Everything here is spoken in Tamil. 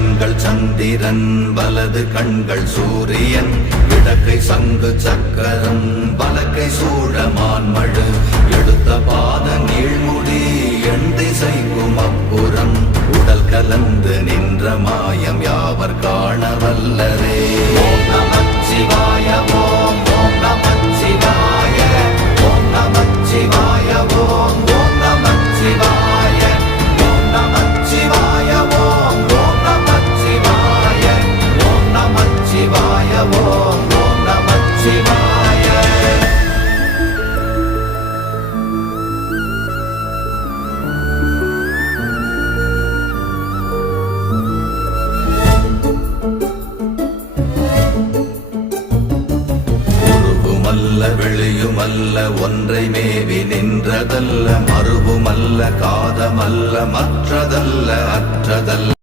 கண்கள் சந்திரன் வலது கண்கள் சூரியன் இடக்கை சங்கு சக்கரம் வலக்கை சூழமான்மழு எடுத்த பாத நீழ்முடி எண் திசைக்கும் அப்புறம் உடல் கலந்து நின்ற மாயம் யாவர் காண வல்லரே. ஓம் நமச்சிவாய ஓம் ஓம் நமச்சிவாய ஓம் நமச்சிவாய ஓம் ஓம் நமச்சிவாய ஓம் நமச்சிவாய ஓம் ஓம் நமச்சிவாய ஓம் நமச்சிவாய ஓம் ஓம் நமச்சிவாய. வெளியுமல்ல ஒன்றை மேவி நின்றதல்ல மறுவுமல்ல காதமல்ல மற்றதல்ல அற்றதல்ல